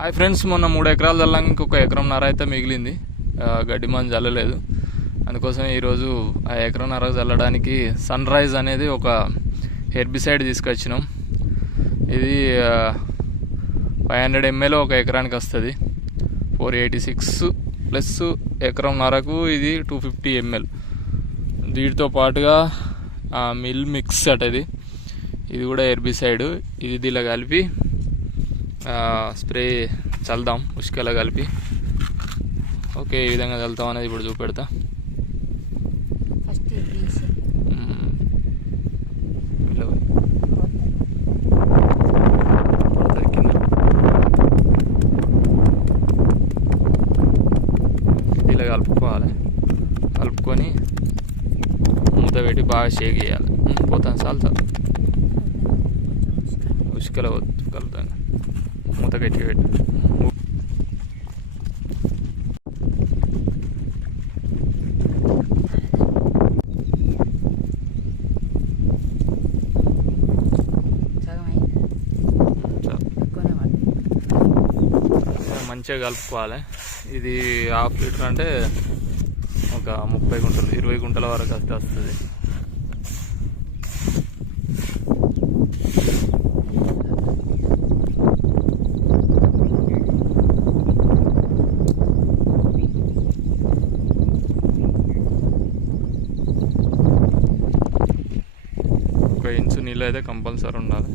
Hi friends మొన్న మూడు ఎకరాలు చల్లంగా ఇంకొక ఎకరంన్నర అయితే మిగిలింది. గడ్డి మనం చల్లలేదు అందుకోసం ఈరోజు ఆ ఎకరం నరకు చల్లడానికి సన్ రైజ్ అనేది ఒక హెర్బిసైడ్ తీసుకొచ్చినాం. ఇది ఫైవ్ హండ్రెడ్ ఎంఎల్ ఒక ఎకరానికి వస్తుంది. ఫోర్ ఎయిటీ సిక్స్ ప్లస్ ఎకరం నరకు ఇది టూ ఫిఫ్టీ ఎంఎల్ వీటితో పాటుగా మిల్ మిక్స్ అట ఇది. ఇది కూడా హెర్బిసైడ్. ఇది దీనిలో కలిపి స్ప్రే చల్దాం ఉష్కలా కలిపి. ఓకే ఈ విధంగా చల్లుతాం అనేది ఇప్పుడు చూపెడతా. ఇలా కలుపుకోవాలి. కలుపుకొని మూత పెట్టి బాగా షేక్ చేయాలి. పోతాను చాలు చాలు. వద్దు కలుపుతాను. మూత గట్టి పెట్టి మంచిగా కలుపుకోవాలి. ఇది హాఫ్ లీటర్ అంటే ఒక ముప్పై గుంటలు ఇరవై గుంటల వరకు వస్తే వస్తుంది. ఒక ఇంచు నీళ్ళు అయితే కంపల్సరీ ఉండాలి.